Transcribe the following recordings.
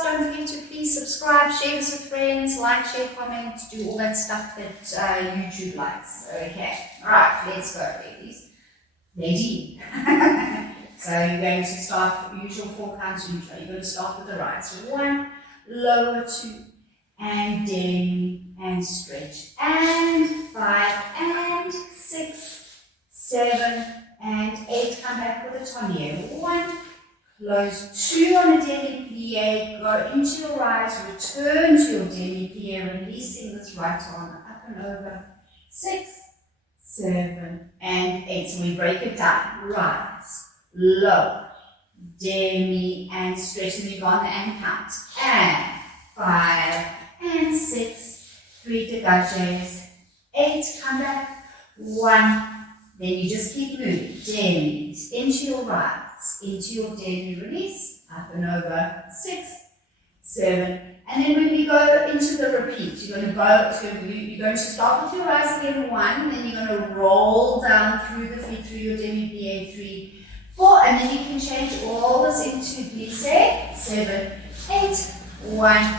class. Don't forget to please subscribe, share this with friends, like, share, comment, do all that stuff that YouTube likes. Okay, alright, let's go, ladies. Ready? So you're going to start usual 4 counts usual. You're going to start with the right. So 1, lower 2, and demi, and stretch, and 5, and 6, 7, and 8. Come back with a tonnier. 1, close 2 on a demi-plie, go into your right, return to your demi-plie, releasing this right arm up and over. 6, 7, and 8. So we break it down. Rise, lower, demi, and stretch. And we go on the and count. And 5, and 6, 3 dégages, 8, come back, 1. Then you just keep moving. Demi, into your right. Into your demi, release, up and over, 6, 7, and then when we go into the repeat, you're going to start with your rise again, 1, then you're going to roll down through the feet, through your demi-plie, 3, 4, and then you can change all this into glisses, 7, 8, 1,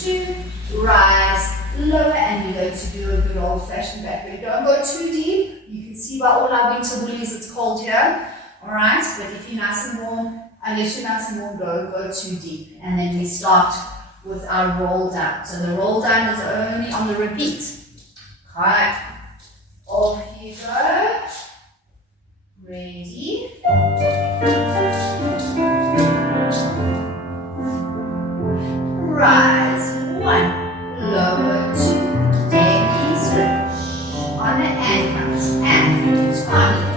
2, rise, lower, and we're going to do a good old-fashioned back bend. Don't go too deep. You can see by all our winter woolies it's cold here. Alright, but if you're nice and warm, unless you're nice and warm, don't go too deep. And then we start with our roll down. So the roll down is only on the repeat. Alright, off you go. Ready. Rise, 1, lower 2, demi, stretch. On the and count, and tiny.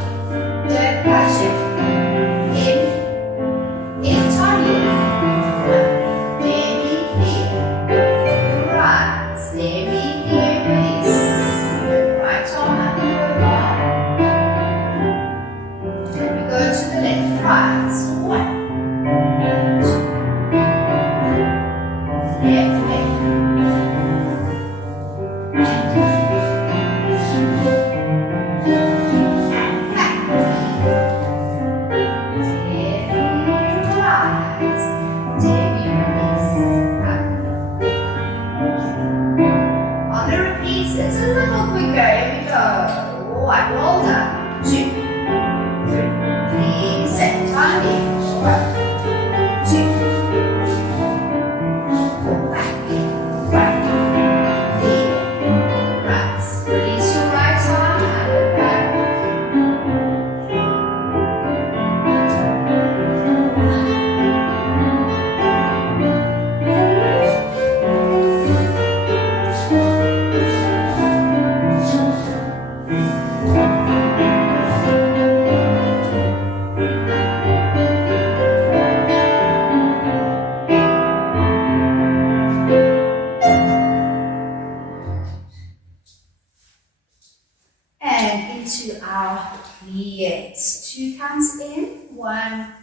PLIES. 2 counts in, 1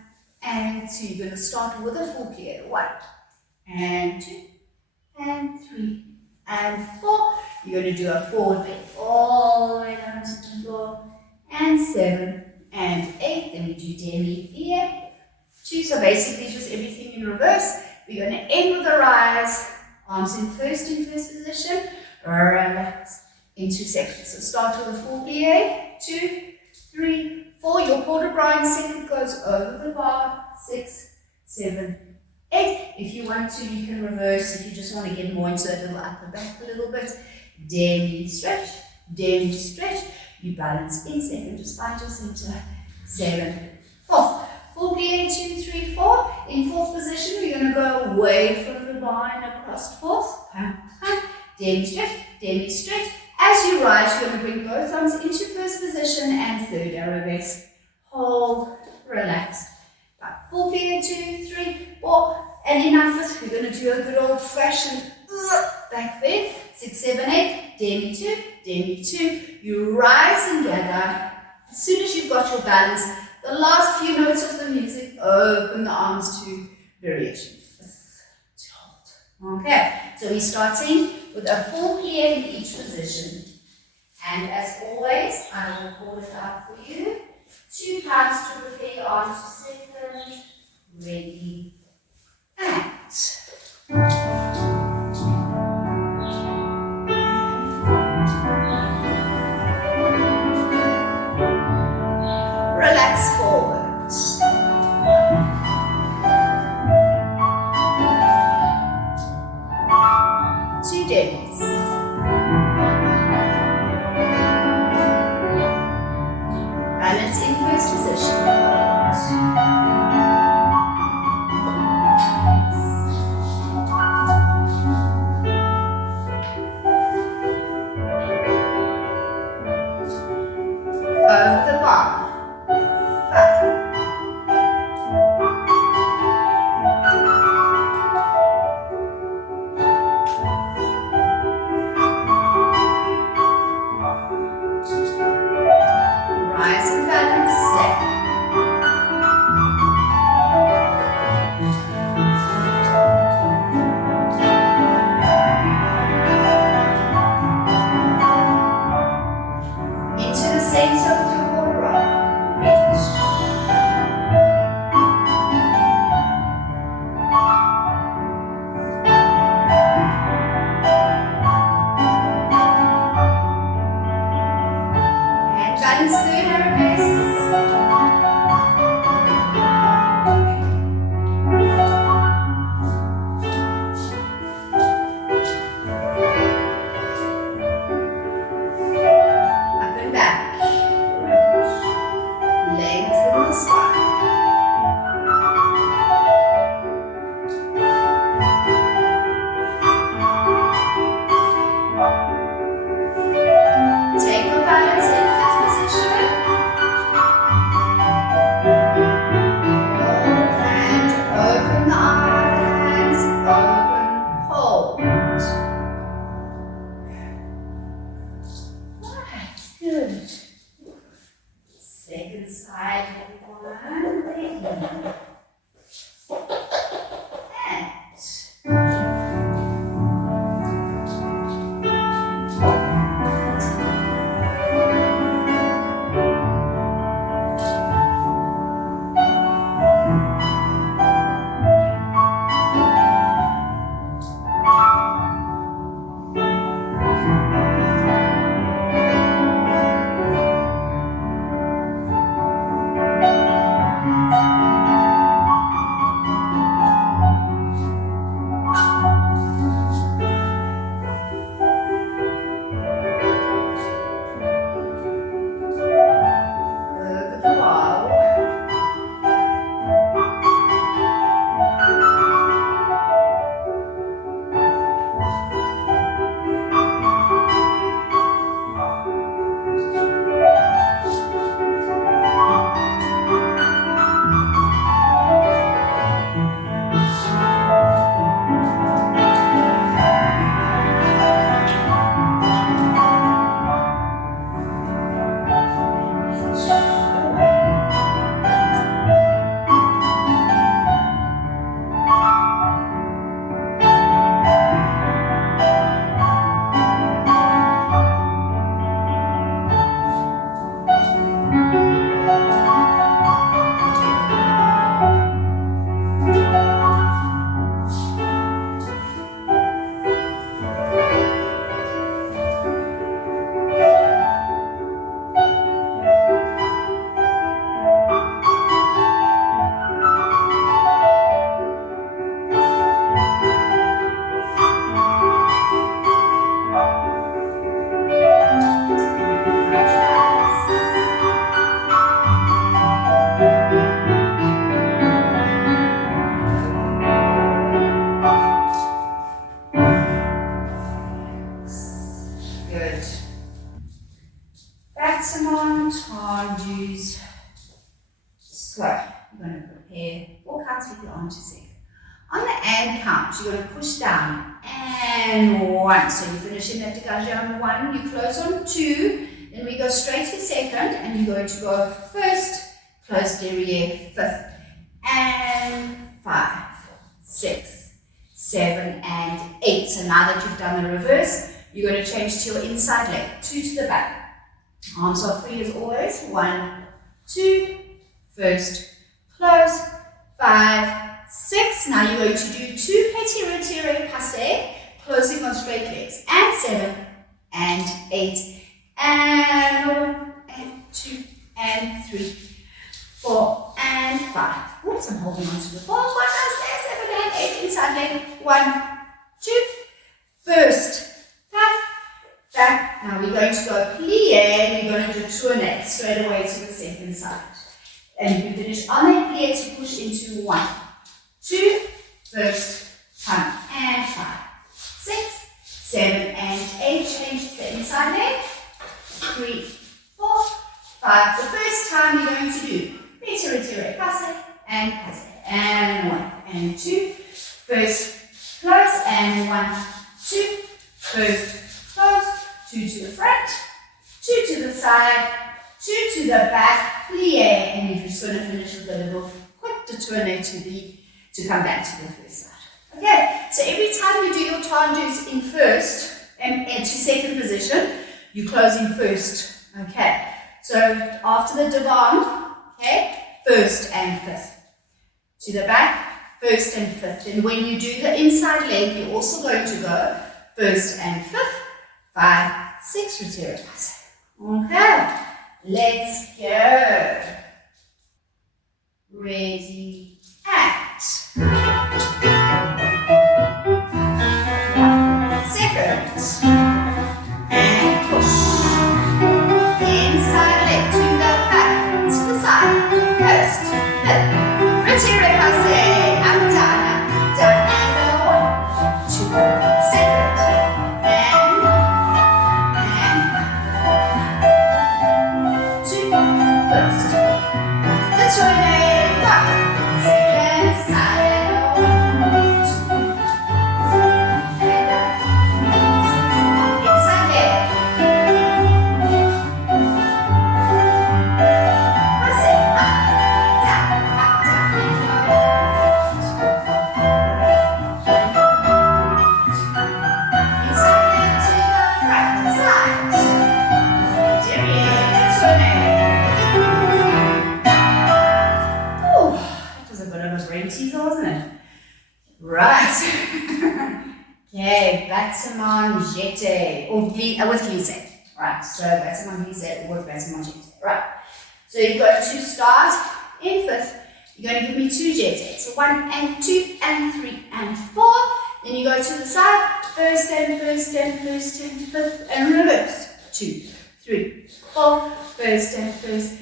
and 2. You're going to start with a full plie. 1 and 2 and 3 and 4. You're going to do a forward bend all the way down to the floor. And 7 and 8. Then we do demi-plie. 2. So basically just everything in reverse. We're going to end with a rise. Arms in first position. Relax into second. So start with a full plie. 2, 3, 4. Your port de bras in second goes over the bar. 6, 7, 8. If you want to, you can reverse. If you just want to get more into that little upper back a little bit. Demi stretch, demi stretch. You balance in second, just find your center. 7, 4. Full plie, 2, 3, 4. In fourth position, we're going to go away from the bar and across to fourth. Demi stretch. As you rise, you're going to bring both arms into first position and third arabesque. Hold, relax. Full plie, 2, 3, 4. And enough. We're going to do a good old-fashioned back bend. 6, 7, 8. Demi 2, demi 2. You rise and gather. As soon as you've got your balance, the last few notes of the music, open the arms to variation. Okay, so we're starting with a full plie in each position. And as always, I will call it out for you. 2 counts to prepare your arms to second. Ready, and and count. You're going to push down, and 1. So you're finishing that dégagé on 1, you close on 2, then we go straight to second, and you're going to go first, close derrière, 5th, and 5, 6, 7, and 8. So now that you've done the reverse, you're going to change to your inside leg, 2 to the back. Arms are free as always, 1, 2, first, close, 5, 6. Now you're going to do 2 petit retiré passé, closing on straight legs, and 7, and 8, and 1, and 2, and 3, 4, and 5. Oops, I'm holding on to the ball. 1, 7, and 8, inside leg, 1, 2, first, back. Now we're going to go plie, and we're going to do tourner straight away to the second side. And you finish on that plie to push into 1, 2, first, come, and 5, 6, 7, and 8. Change to the inside leg. 3, 4, 5. The first time you're going to do petit retiré, passe, and 1, and 2, first, close, and 1, 2, first, close, 2 to the front, 2 to the side, 2 to the back, plie, and you're just going to finish with a little quick détourné to come back to the first side. Okay, so every time you do your tendus in first and to second position, you close in first. Okay, so after the divan, okay, first and 5th. To the back, first and 5th. And when you do the inside leg, you're also going to go first and 5th, 5, 6, retiré passe. Okay, let's go. Ready, act. Second, and push. Inside leg to the back, to the side. First, 5th, retiré passe. Up, down, and 1, 2, second. First, that's your name. 1, second, side, 1, 2, and inside leg. Pass it up, down, inside leg to the front, side. Derrière, that's your name. Brain teaser, wasn't it? Right. Okay, battements, jeté, or with glisses. Right, so battements, glisses, or with battements, jeté. Right. So you're going to start in 5th. You're going to give me 2 jetés. So 1 and 2 and 3 and 4. Then you go to the side. First and 5th and reverse. 2, 3, 4. First and first,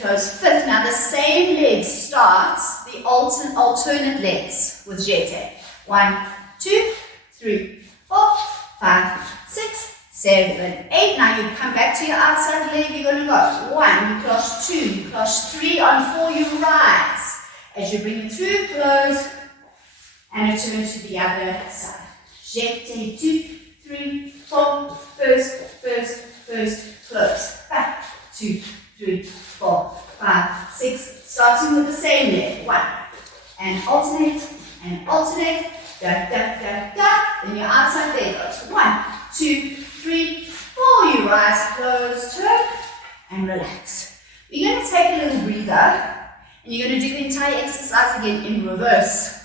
close, 5th. Now the same leg starts the alternate legs with jeté. 1, 2, 3, 4, 5, 6, 7, 8. Now you come back to your outside leg. You're going to go 1, you cloche 2, you cloche 3. On 4, you rise. As you bring it through, close, and return to the other side. Jeté, 2, 3, 4. First, close. Back, 2, 3, 4, 5, 6, starting with the same leg. 1, and alternate, da, da, da, da. Then your outside leg goes 1, 2, 3, 4. You rise, close, turn, and relax. We're going to take a little breather, and you're going to do the entire exercise again in reverse.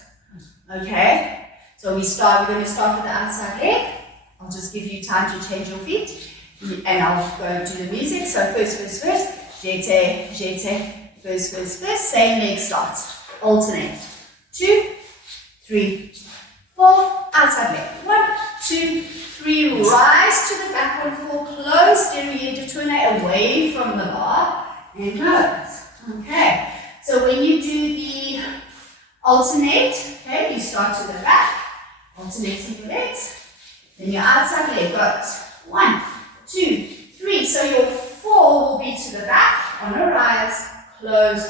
Okay? So we're going to start with the outside leg. I'll just give you time to change your feet, and I'll go do the music. So first. Jeté, first, same leg starts, alternate, 2, 3, 4, outside leg, 1, 2, 3, rise to the back, 1, 4, close, derrière détourné away from the bar, and close. Okay, so when you do the alternate, okay, you start to the back, alternating your legs, then your outside leg goes, 1, 2, 3, so your 4 will be to the back, on a rise, close,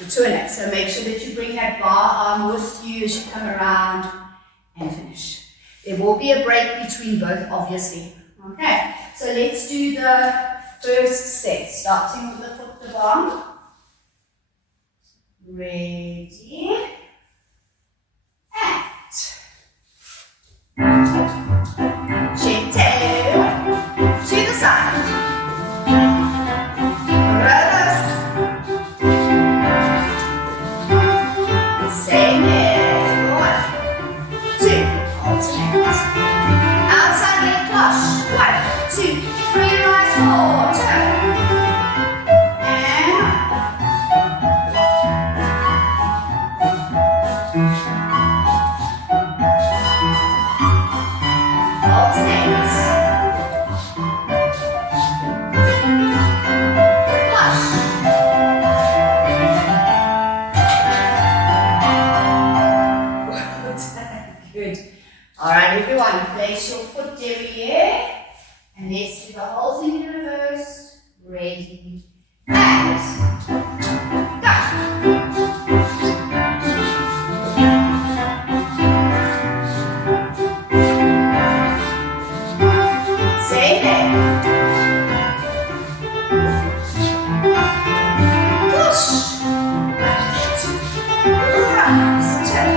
the tourniquet. So make sure that you bring that bar arm with you as you come around and finish. There will be a break between both, obviously. Okay, so let's do the first set, starting with the foot devant. Ready, and shake tail to the side. Reverse. Same here. 1, 2, alternate. Outside leg flush. 1, 2, 3, rise 4, turn. Alright everyone, place your foot derriere and let's do the whole thing in reverse. Ready, and go! Same there. Push, rise, turn.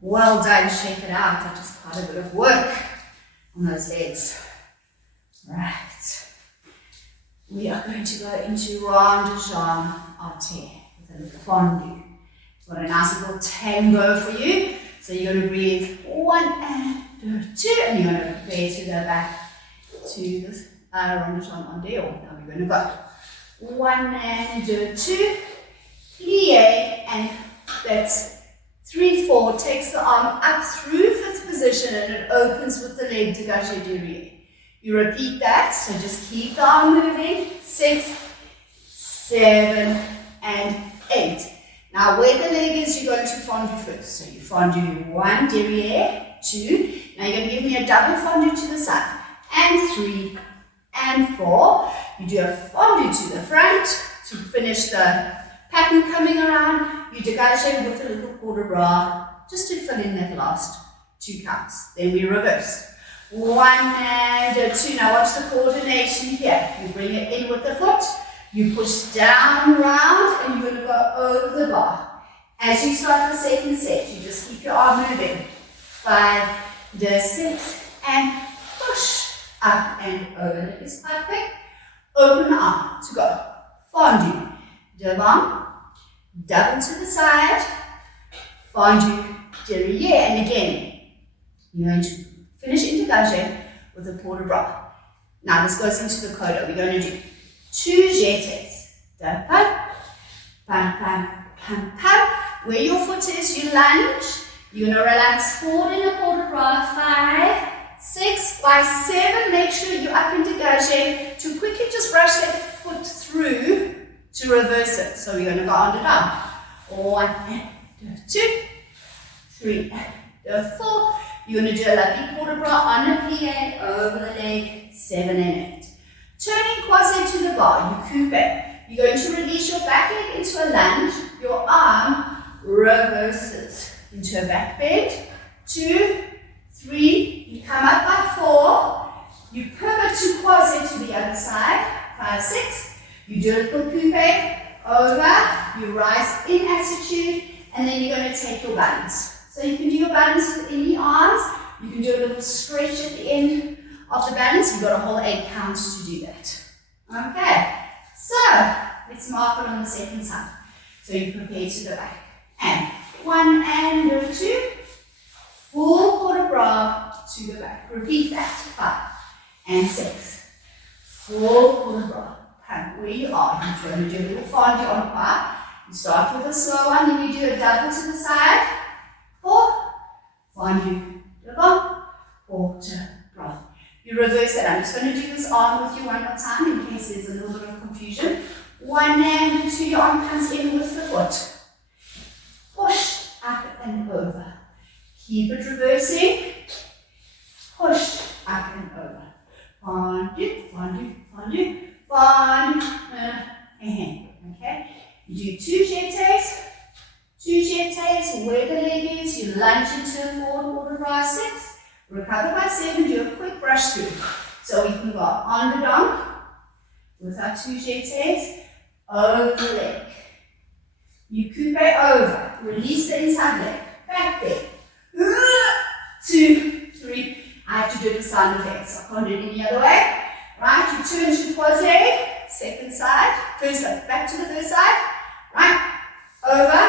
Well done, shake it out. That was quite a bit of work on those legs. Right. We are going to go into rondes jambe with a little fondue. It's got a nice little tango for you. So you're going to breathe 1 and 2, and you're going to prepare to go back to this rondes jambe. Now we're going to go 1 and 2, plie, and that's 3, 4, takes the arm up through 5th position and it opens with the leg dégagé derrière. You repeat that, so just keep the arm moving. 6, 7, and 8. Now where the leg is, you're going to fondue first. So you fondue 1, derrière, 2. Now you're going to give me a double fondue to the side. And 3, and 4. You do a fondue to the front to finish the pattern coming around. You dégage with a little quarter bras just to fill in that last 2 counts. Then we reverse. 1 and 2. Now watch the coordination here. You bring it in with the foot. You push down, round, and you're going to go over the bar. As you start the second set, you just keep your arm moving. 5, 6, and push up and over. That is quite quick. Open the arm to go. Fondue, devant, double to the side, fondue, derrière, and again, you're going to finish in dégagé with a port de bras. Now this goes into the coda. We're going to do 2 jetés. Da, pam, pam, pam, pam, pam. Where your foot is, you lunge. You're going to relax forward in a port de bras. 5, 6, by 7, make sure you're up in dégagé. To quickly just brush that foot through to reverse it. So we're going to go on and down. 1 and 2, 3 and 4. You're going to do a lovely port de bras on a plie, over the leg, 7 and 8. Turning quasi to the bar, you coupe. You're going to release your back leg into a lunge. Your arm reverses into a back bend. 2, 3, you come up by 4. You pivot to quasi to the other side. 5, 6. You do a little coupe, over, you rise in attitude, and then you're going to take your balance. So you can do your balance with any arms. You can do a little stretch at the end of the balance. You've got a whole 8 counts to do that. Okay, so let's mark it on the second side. So you prepare to go back. And 1 and 2, full port de bras to the back. Repeat that. 5 and 6, full port de bras. And where you are, you're going to do a little fondue on 5. You start with a slow one, then you do a double to the side. 4, fondue, devant, port de bras. You reverse it. I'm just going to do this arm with you one more time in case there's a little bit of confusion. One hand to your arm comes in with the foot. Push up and over. Keep it reversing. Push up and over. Fondu, fondu, fondu, fondu, and okay. You do two jetés, where the leg is, you lunge into a forward quarter by 6, recover by 7, do a quick brush through. So we can go on the donk with our two jetés, over the leg. You coupe over, release the inside leg, back leg. 2, 3, I have to do the sound effects. I can't do it any other way. Right, you turn to quasi, second side, first side, back to the first side. Right, over,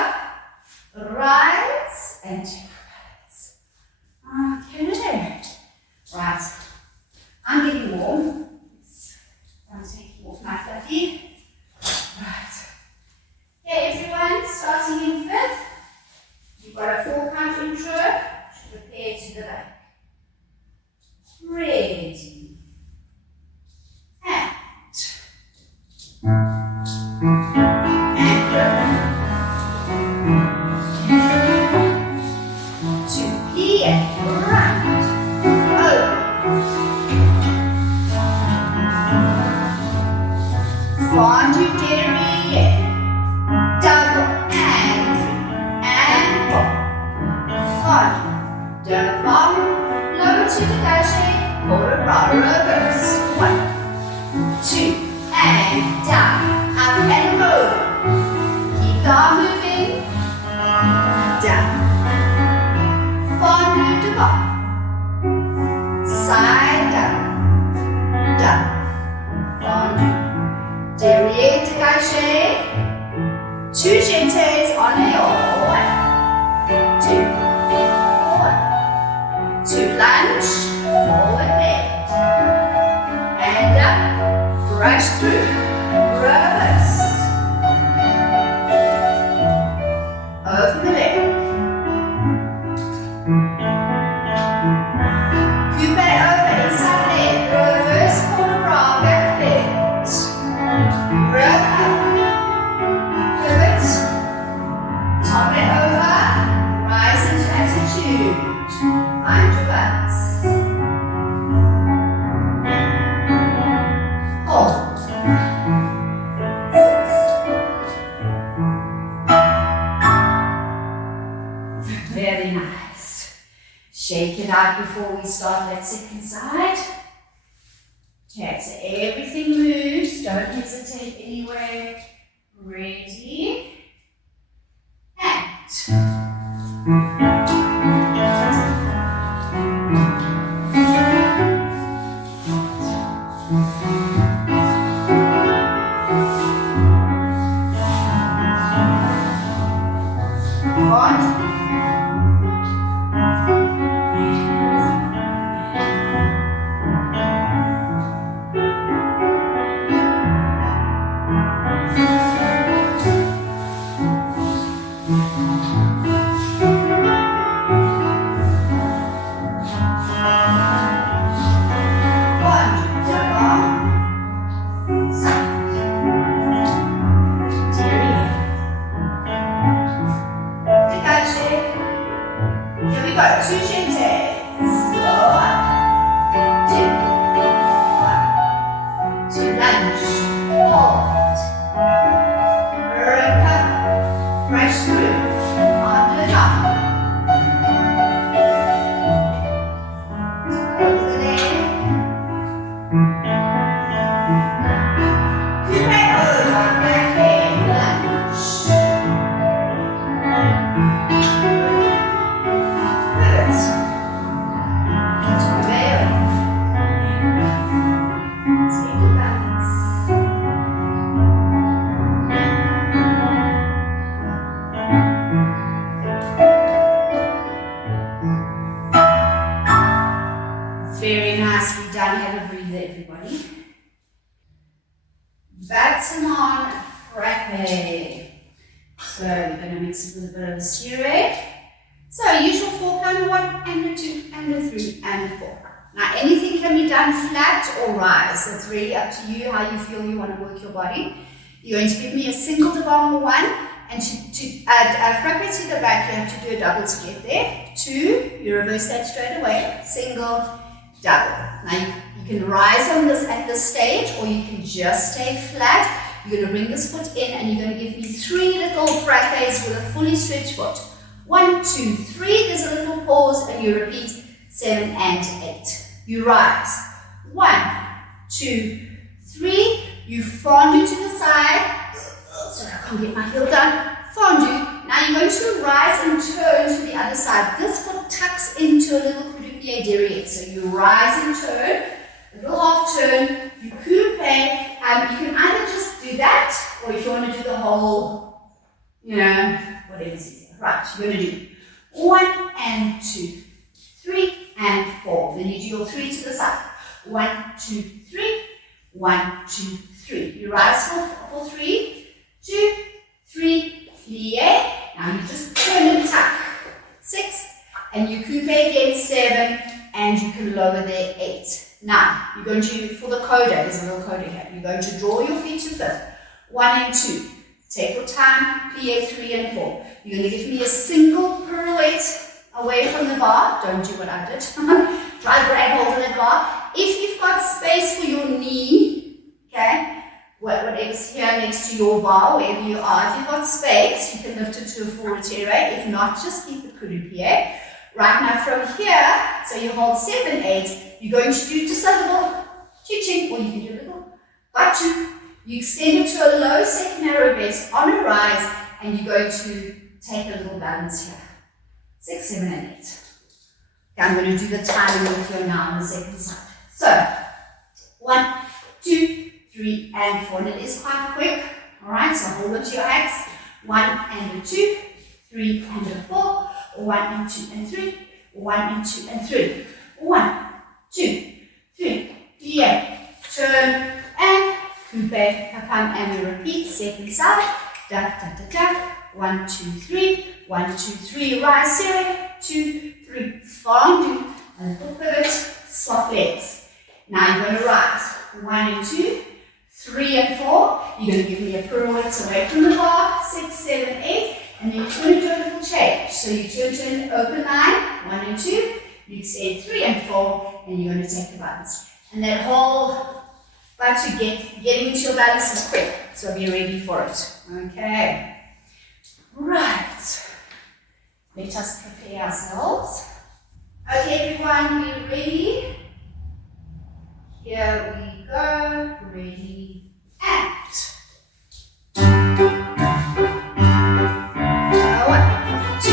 rise, and rise. Okay. Right, I'm getting warm. I'm taking off my fluffy. Right. Okay, everyone, starting in 5th. You've got a 4-count intro to prepare to the back. Ready. And. To plie, round, over. Fondu derrière, double and 4. Fondu, devant, low to the dégagé, quarter bras, reverse. 1, 2, and down, up and over. Keep the arm moving. Down. Fondu devant. Side down. Down. Fondu. Derrière dégagé. 2 jetés en haut. 1, 2, 1. 2 lunge. Forward bend. And up. Brush through. Reverse. Over the leg. Coupe over inside leg. Reverse quarter bra back bend. Recover. Pivot. Top it over. Rise into attitude. Find your balance. Hold. 6. Very nice. Shake it out before we start that second side. Okay, so everything moves. Don't hesitate anywhere. Ready. And. Battements, frappe. So we're going to mix it with a bit of a serré. So usual 4 count, 1 and a 2 and a 3 and a 4. Now anything can be done flat or rise. It's really up to you how you feel you want to work your body. You're going to give me a single devant 1, and to add frappe to the back, you have to do a double to get there. 2, you reverse that straight away, single, double. Now you can rise on this at this stage, or you can just stay flat. You're going to bring this foot in, and you're going to give me 3 little frappes with a fully stretched foot. 1, 2, 3, there's a little pause, and you repeat 7 and 8. You rise. 1, 2, 3, you fondue to the side. Sorry, I can't get my heel down. Fondue. Now you're going to rise and turn to the other side. This foot tucks into a little croupier derrière. So you rise and turn, a little half turn, you coupe. You can either just do that, or if you want to do the whole, whatever it is. Right, you're going to do 1 and 2, 3 and 4. Then you do your 3 to the side. 1, 2, 3, 1, 2, 3. You rise for 3, 2, 3, plie. Now you just turn and tuck. 6, and you coupe again, 7, and you can lower there, 8. Now, you're going to, for the coda, there's a little coda here. You're going to draw your feet to 5th. 1 and 2. Take your time, plie 3 and 4. You're going to give me a single pirouette away from the bar. Don't do what I did. Try grab hold of the bar. If you've got space for your knee, okay, whatever's here next to your bar, wherever you are, if you've got space, you can lift it to a full retiré. If not, just keep the croupier. Right now from here, so you hold 7, 8, you're going to do just a little ching, or you can do a little batu. You extend it to a low second arabesque on a rise, and you're going to take a little balance here. 6, 7, and 8. Okay, I'm going to do the timing with you now on the second side. So, 1, 2, 3, and 4. And it is quite quick. Alright, so hold on to your hands. 1 and a 2, 3 and a 4, 1 and 2 and 3, 1 and 2 and 3. 1, 2, 3, plie, turn, and coupe, come, and we repeat, second side, da, da, da, da, 1, 2, 3, 1, 2, 3, rise, serré, 2, 3, fondue, a little pivot, swap legs. Now you're going to rise, 1 and 2, 3 and 4, you're going to give me a pirouette away from the bar, 6, 7, 8, and then you're going to do a little change. So you turn, open line, 1 and 2, you extend 3 and 4, and you're going to take the balance. And that whole, but to getting into your balance is quick, so be ready for it. Okay. Right. Let us prepare ourselves. Okay, everyone, we ready? Here we go. Ready, act. 1, 2,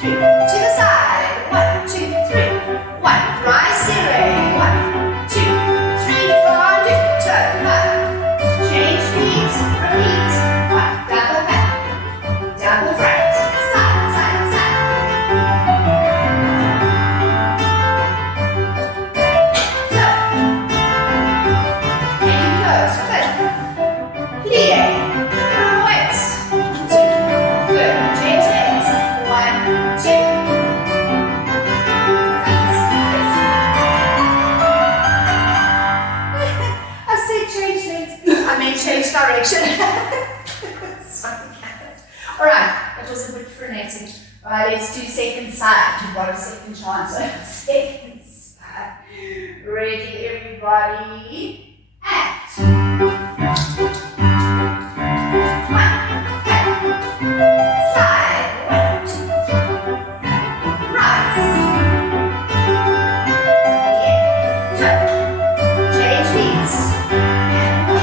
3. To the side. 1, 2, 3. 1. Rise, serré. 1, 2, 3. Fondue. Turn. 1. Change feet. Repeat. 1. Double back. Double front. Side, side, side. Turn. And close. Good. Plie. Pirouette. 2. Good. Change legs. 1, 2. I said change legs. I meant change direction. Alright, that was a bit frenetic. Alright, let's do second side. You've got a second chance. Second side. Ready, everybody? Act. 1. Side. 1, 2, 3. Rise. Yeah. Turn. Change feet. And 1.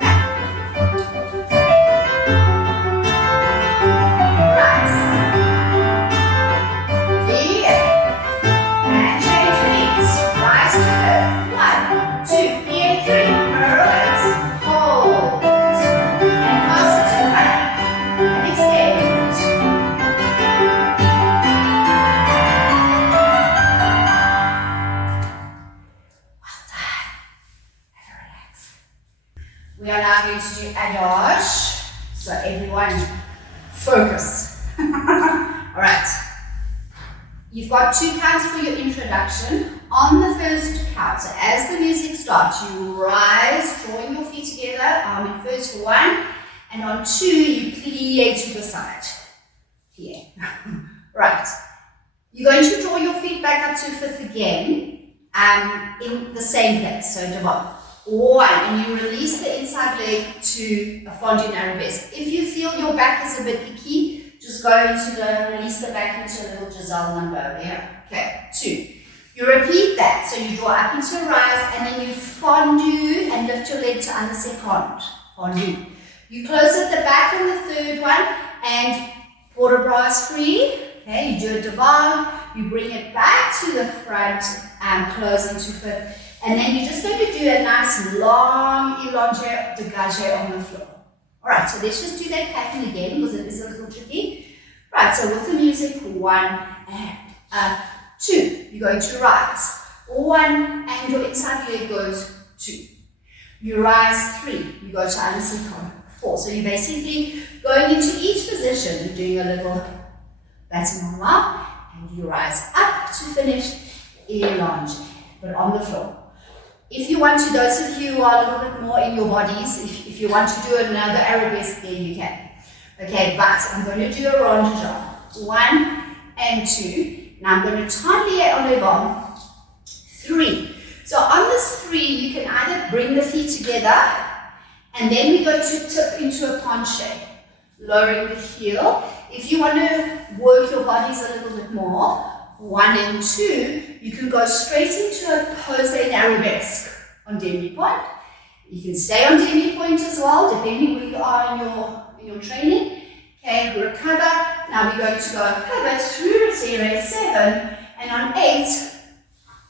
Back. Rise. Yeah. And change feet. Rise to the 1, 2, plie 3. Pirouette. Hold. And closer to the back. And extend. Well done. And relax. We are now going to do ADAGE. So everyone, focus. Alright. You've got 2 counts for your introduction. On the first count, so as the music starts, you rise, drawing your feet together. In first 1, and on 2, you plie to the side. Plie. Right. You're going to draw your feet back up to 5th again, in the same place. So devant. 1, and you release the inside leg to a fondue arabesque. If you feel your back is a bit icky, just go into release the back into a little Giselle number over here. Okay, 2. You repeat that, so you draw up into a rise, and then you fondue and lift your leg to under second. Fondue. You close at the back on the 3rd one, and port de bras free. Okay, you do a devant, you bring it back to the front, and close into 5th. And then you're just going to do a nice long elonge dégagé on the floor. Alright, so let's just do that pattern again because it is a little tricky. Right, so with the music, 1 and 2. You're going to rise. 1 and your inside leg goes 2. You rise 3. You go to under second 4. So you're basically going into each position. You're doing a little battement and you rise up to finish elonge, but on the floor. If you want to, those of you who are a little bit more in your bodies, if you want to do another arabesque, then you can. Okay, but I'm going to do a ronde. 1 and 2. Now I'm going to tendre en avant. 3. So on this 3, you can either bring the feet together, and then we go to tip into a penché, lowering the heel. If you want to work your bodies a little bit more, 1 and 2, you can go straight into a posé arabesque on demi-point. You can stay on demi-point as well, depending where you are in your training. Okay, recover. Now we're going to go pivot through retiré 7, and on 8,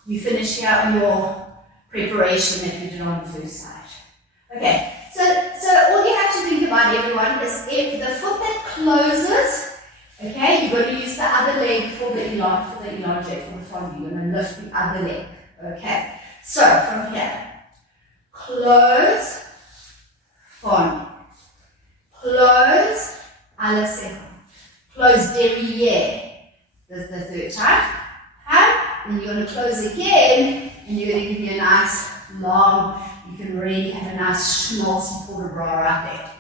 you finish here on your preparation that you did on the first side. Okay, so all you have to think about, everyone, is if the foot that closes, okay, you're going to use the other leg for the elonge, for the fondue. You're going to lift the other leg. Okay, so from here, close, fondue, close, à la second, close derrière, that's the 3rd time, and you're going to close again, and you're going to give me a nice long, you can really have a nice schmaltzy port de bras right there.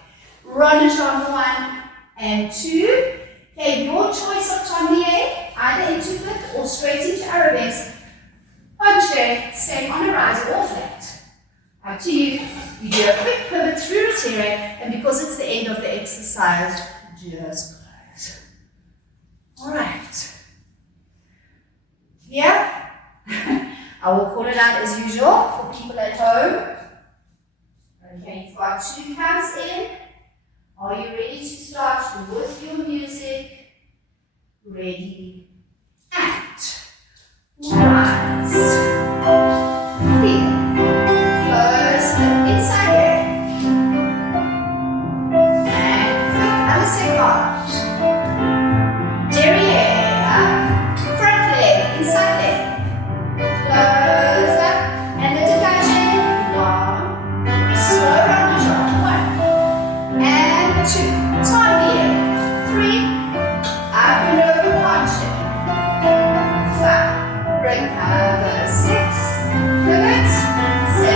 Ronde jambe 1 and 2. Okay, your choice of tendre, either into 5th or straight into arabesque. Penché, staying on a rise or flat. Up to you. You do a quick pivot through retiré, and because it's the end of the exercise, just close. Alright. Yeah? I will call it out as usual for people at home. Okay, you've got 2 counts in. Are you ready to start with your music? Ready, and rise. Clear. Close the inside leg. And flip à la second. Derrière. Front leg, inside leg. Close up. And the dégagé. Long. Slow round the jaw. 1 and 2. Tendre. 3. Up and over penché. 5. Bring over 6. Pivot. 7.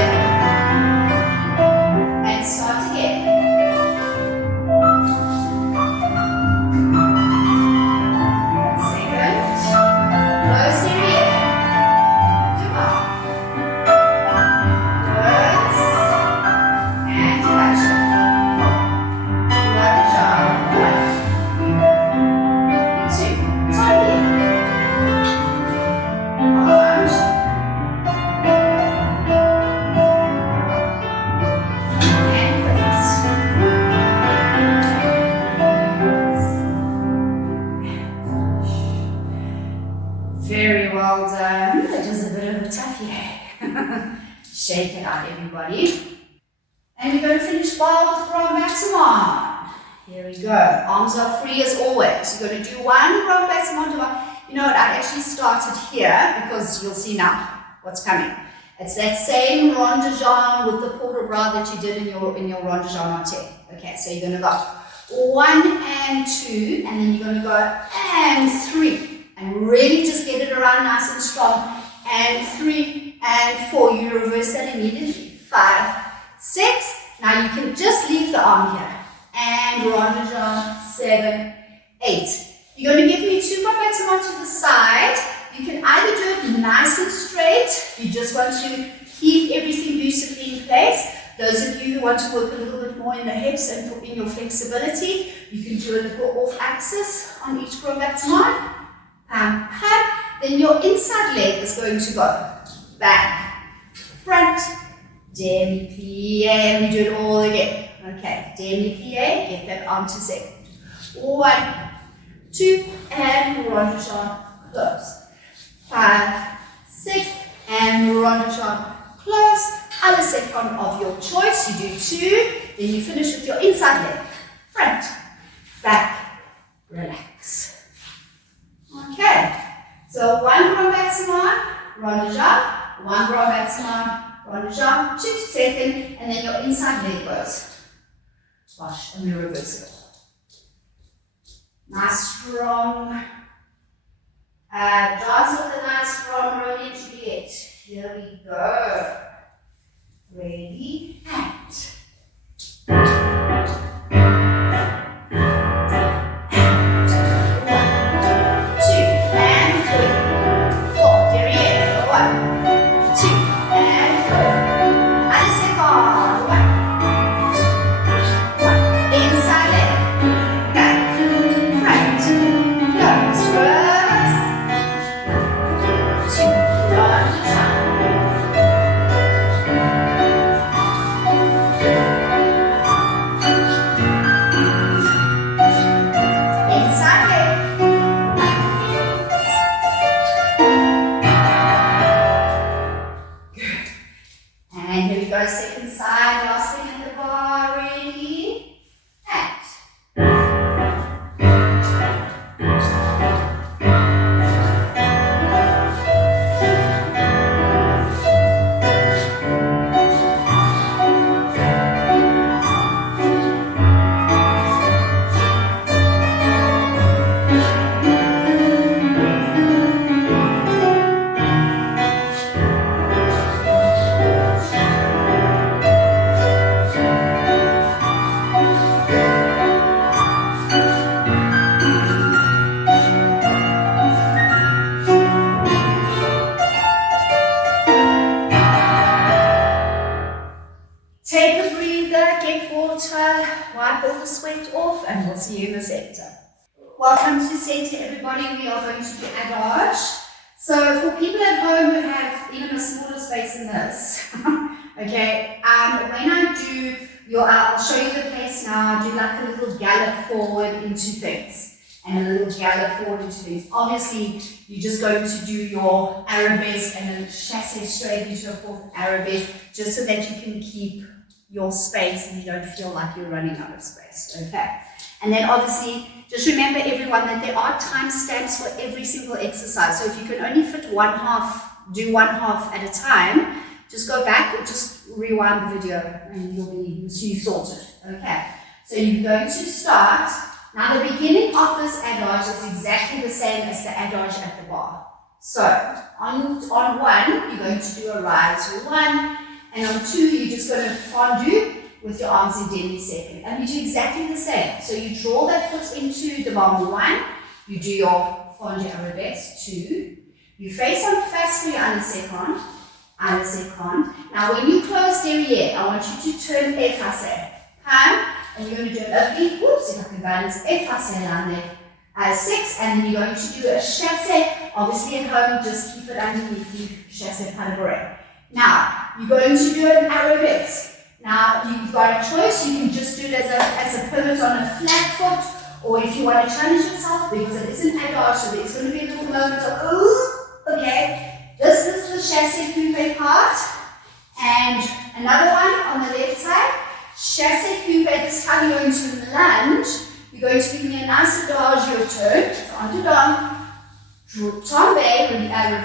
And start again. Second. Close derrière. Devant. Close. And dégagé. Round jaw. 1. 2. Tendre. Allonge. And release. Very well done. That was a bit of a toughie. Shake it out, everybody. And we're going to finish well with Warm Up. Here we go. Arms are free as always. You're going to do 1 Warm Up. You know what? I actually started here because you'll see now what's coming. It's that same ronde de jambe with the port de bras that you did in your ronde de jambe ante. Okay, so you're going to go 1 and 2, and then you're going to go and 3. and really just get it around nice and strong. And 3 and 4, you reverse that immediately. 5, 6, now you can just leave the arm here. And rond-de-jambe, 7, 8. You're going to give me 2 battements to the side. You can either do it nice and straight. You just want to keep everything lucidly in place. Those of you who want to work a little bit more in the hips and in your flexibility, you can do a little off axis on each battement. Pam, pam. Then your inside leg is going to go back, front, demi-plie, and we do it all again. Okay, demi-plie, get that arm to second. 1, 2, and rond-de-jambe, close. 5, 6, and rond-de-jambe, close. Other second of your choice, you do 2, then you finish with your inside leg. Front, back, relax. Okay, so 1 grand battement, rond-de-jambe, 1 grand battement, rond-de-jambe, 2 second, and then your inside leg goes. Wash, and we reverse it. Nice, strong. Dance with a nice, strong Romeo and Juliet. Here we go. Ready, and. Second side, last thing at the bar, ready, and. Take a breather, get water, wipe all the sweat off, and we'll see you in the center. Welcome to center, everybody. We are going to do adage. So for people at home who have even a smaller space than this, okay, when I do I'll show you the place now. Do like a little gallop forward into things, and a little gallop forward into things. Obviously, you're just going to do your arabesque and then chasse straight into a fourth arabesque, just so that you can keep your space and you don't feel like you're running out of space, okay? And then obviously, just remember everyone that there are time stamps for every single exercise. So if you can only fit one half, do one half at a time, just go back or just rewind the video and you'll sorted, okay? So you're going to start. Now the beginning of this adage is exactly the same as the adage at the bar. So on 1, you're going to do a rise 1, and on 2, you're just going to fondue with your arms in demi-second. And you do exactly the same. So you draw that foot into the bomb 1, you do your fondue arabesque 2, you face on face for your other second. Now when you close derrière, I want you to turn effacé. And you're going to do an oblique, whoops, if I can balance, effacé down there. 6, and then you're going to do a chasse. Obviously at home, just keep it underneath you, chasse pas de barre. Now, you're going to do an arabesque. Now, you've got a choice. You can just do it as a pivot on a flat foot, or if you want to challenge yourself, because it is an adage, so there's going to be a little moment of, ooh, okay, this is the chasse coupe part, and another one on the left side, chasse coupe. This time you're going to lunge. You're going to give me a nice adage, your turn, so on to tombe,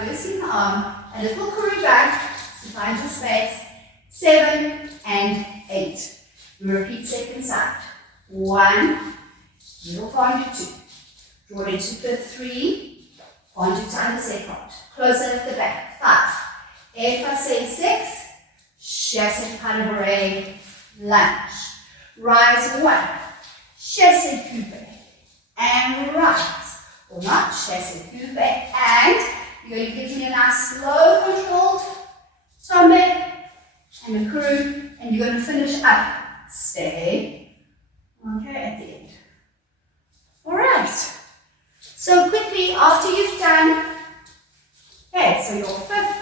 reversing the arm, a little curve back, to find your space, 7 and 8. We repeat second side. 1, little fondue 2. Draw it into 3, Conduct under second. Closer at the back. 5. Effacer 6. Chassé pas le bras. Lunge. Rise 1. Chassé coupé. And rise. Or not. Chassé coupé. And you're going to give me a nice slow controlled tombe and a crew. And you're going to finish up. Stay. Okay, at the end. Alright. So quickly, after you've done, okay, so your fifth,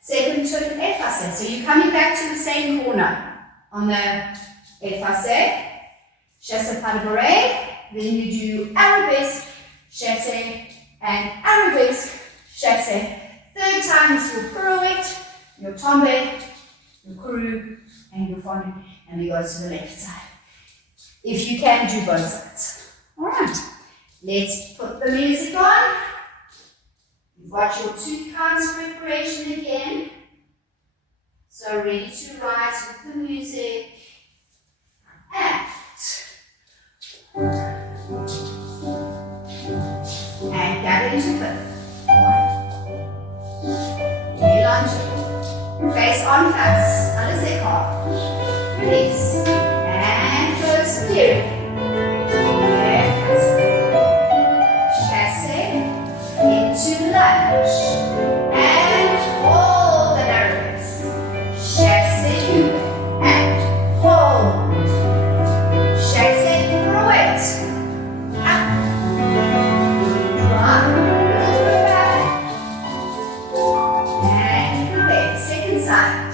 second turn effacer. So you're coming back to the same corner on the effacer, chassé pas le bras, then you do arabesque, chassé, and arabesque, chassé. Third time is your pirouette, your tombe, your crew, and your fondue, and we go to the left side. If you can, do both sides. Alright, let's put the music on. You've got your 2 counts preparation again. So ready to rise with the music. And gather into fifth. 1. Lunge. Face on face. Alle second. Release. And close. Clear. Into lunge and hold the arabesque. Chassé coupé and hold. Chassé pirouette. Up. Drop. Little back. And coupé. Second side.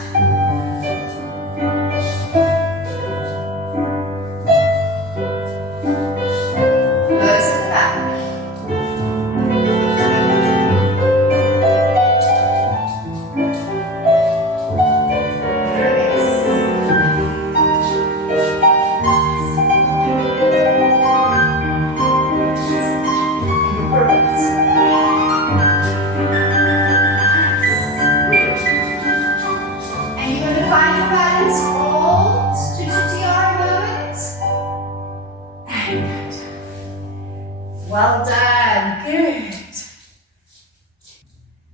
Well done, good.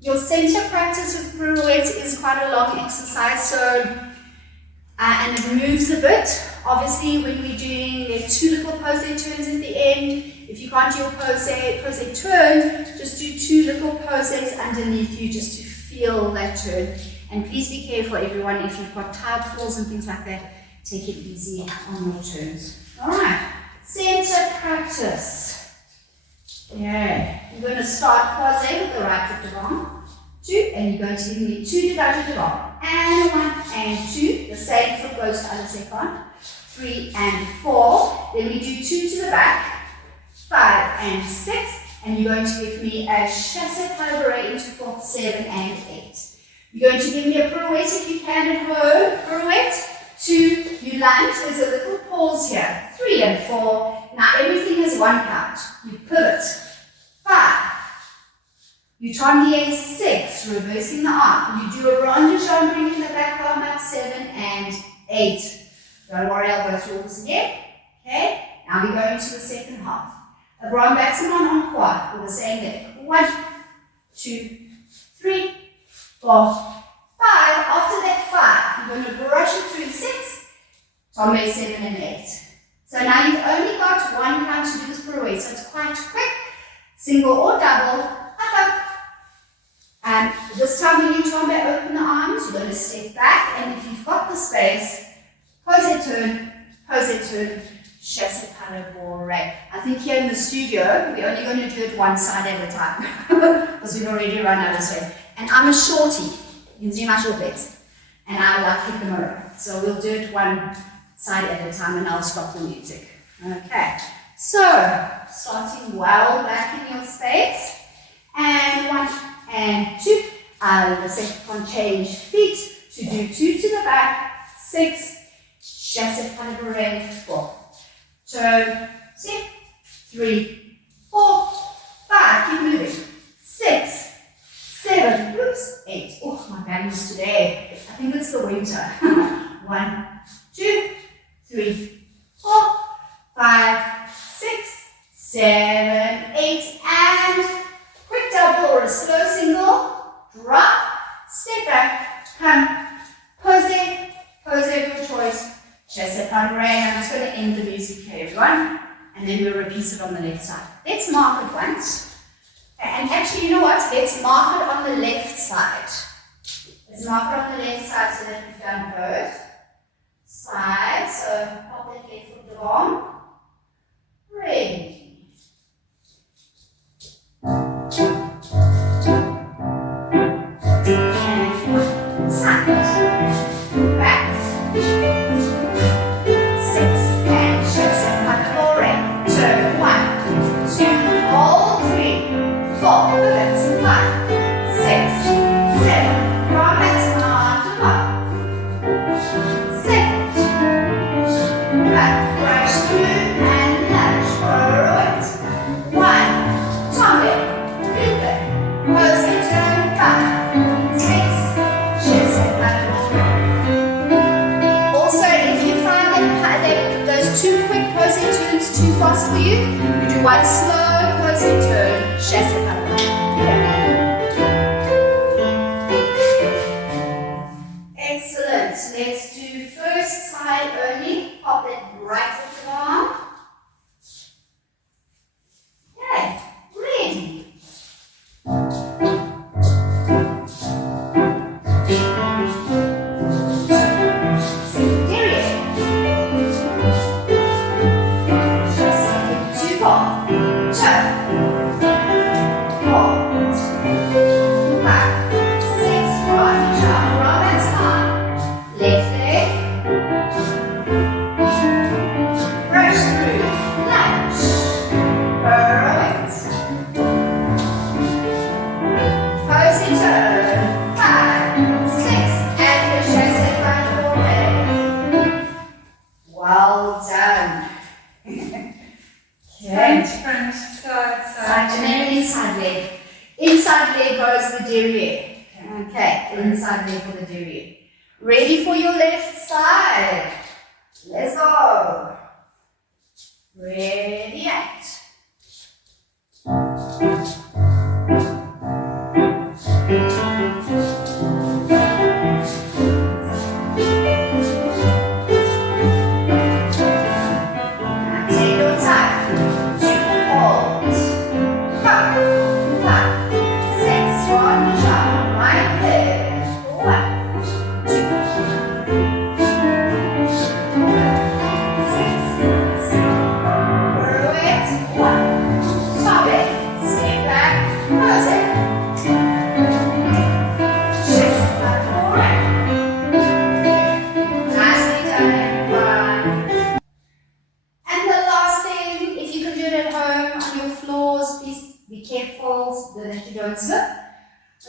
Your center practice with pirouette is quite a long exercise, so and it moves a bit. Obviously, when we're doing, there are 2 little pose turns at the end. If you can't do your pose turn, just do 2 little poses underneath you just to feel that turn. And please be careful, everyone, if you've got tide falls and things like that, take it easy on your turns. All right, center practice. Yeah, you're going to start croisé with the right foot devant, 2, and you're going to give me 2 dégagés devant, and 1 and 2, the same foot goes to other second, 3 and 4, then we do 2 to the back, 5 and 6, and you're going to give me a chassé pas into 4, 7 and 8. You're going to give me a pirouette if you can at home, pirouette, 2, you lunge, there's a little pause here, 3 and 4, now everything is 1 count, you pivot, 5, you tendez 6, reversing the arm, you do a ronde, bringing the back arm up, 7 and 8, don't worry, I'll go through all this again, okay, now we go into the second half, a grand battement en croix, with the same leg, 1, 2, 3, 4, 5, after that 5, you're going to brush it through 6, tombe 7 and 8. So now you've only got 1 count to do this pirouette, so it's quite quick, single or double, up. And this time when you tombe, open the arms, you're going to step back, and if you've got the space, pose turn, chassé pas le bras. I think here in the studio, we're only going to do it 1 side at a time, because we've already run out of space. And I'm a shorty, you can see my short legs, and I like to keep them around. So we'll do it 1 side at a time, and I'll stop the music. Okay, so starting well back in your space, and 1 and 2, and the second change feet to do 2 to the back, 6, chassé pas le bras, 4, turn, 6, 3, 4, 5, keep moving, 6, 7, oops, 8, oh my balance today, I think it's the winter, 1, 2, 3, 4, 5, 6, 7, 8, and I'm just going to end the music here, everyone. And then we'll repeat it on the left side. Let's mark it once. Okay, and actually, you know what? Let's mark it on the left side. Let's mark it on the left side so that we've done both sides. So pop that left foot along. Ready. Too fast for you, you do one slow closing turn, chasse et excellent. Let's do first side only. Pop that right foot along. Okay, ready. Inside leg goes the derriere. Okay, inside leg for the derriere. Ready for your left side. Let's go. Ready, act.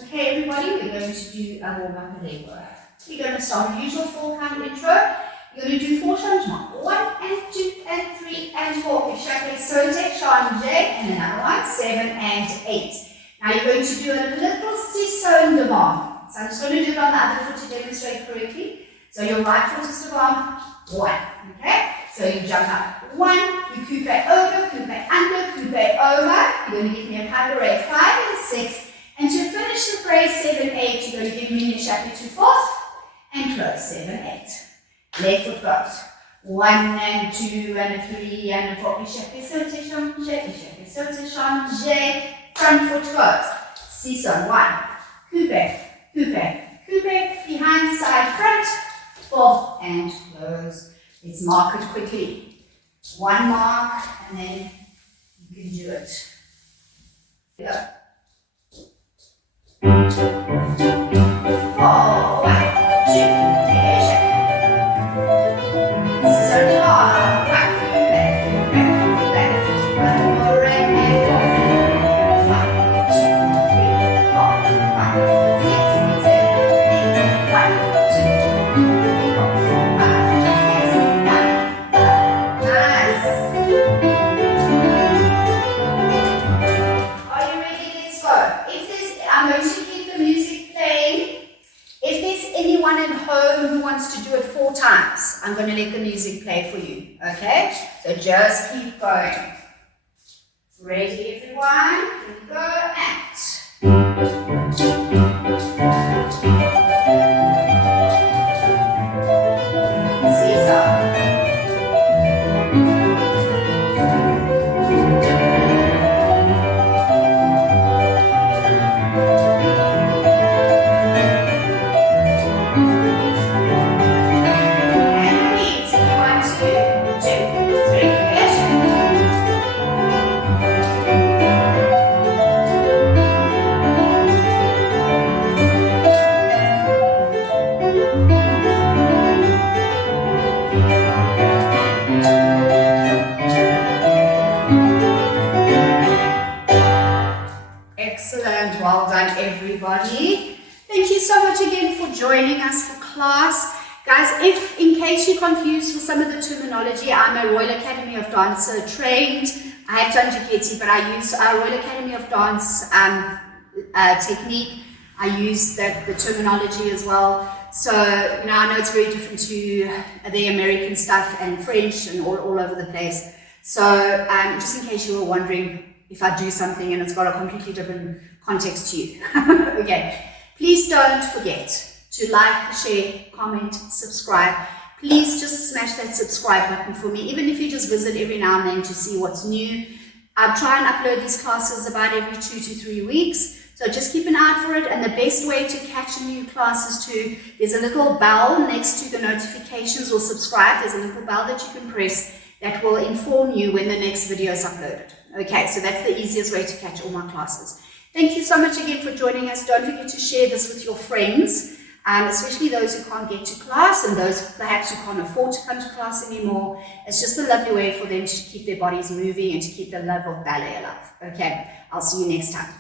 Okay, everybody, we're going to do a warm up Allegro. We're going to start the usual 4-count intro. You're going to do 4 changements. 1 and 2 and 3 and 4. Chaque saute, change, and another one, 7 and 8. Now you're going to do a little seesaw in devant. So I'm just going to do it on the other foot to demonstrate correctly. So your right foot is devant, 1. Okay? So you jump up. 1, you coupe over, coupe under, coupe over. You're going to give me a cabaret 5 and 6. And to finish the phrase 7, 8, you're going to give me a chapeau to 4th and close 7, 8. Left foot goes 1 and 2 and a 3 and a 4. Chapeau saute, change. Front foot goes. Seesaw 1. Coupe, coupe, coupe. Behind, side, front. 4th and close. Let's mark it quickly. 1 mark and then you can do it. Go. 4, 1, 2, times. I'm going to let the music play for you, okay? So just keep going. Ready, everyone? Here we go, act. Seesaw. case you're confused with some of the terminology, I'm a Royal Academy of Dancer trained. I have done Cecchetti, but I use Royal Academy of Dance technique. I use the terminology as well. So, you know, I know it's very different to the American stuff and French and all over the place. So, just in case you were wondering if I do something and it's got a completely different context to you. Okay. Please don't forget to like, share, comment, subscribe. Please just smash that subscribe button for me, even if you just visit every now and then to see what's new. I try and upload these classes about every 2 to 3 weeks. So just keep an eye out for it, and the best way to catch a new class is there's a little bell next to the notifications or subscribe. There's a little bell that you can press that will inform you when the next video is uploaded. Okay, so that's the easiest way to catch all my classes. Thank you so much again for joining us. Don't forget to share this with your friends, especially those who can't get to class and those perhaps who can't afford to come to class anymore. It's just a lovely way for them to keep their bodies moving and to keep the love of ballet alive. Okay, I'll see you next time.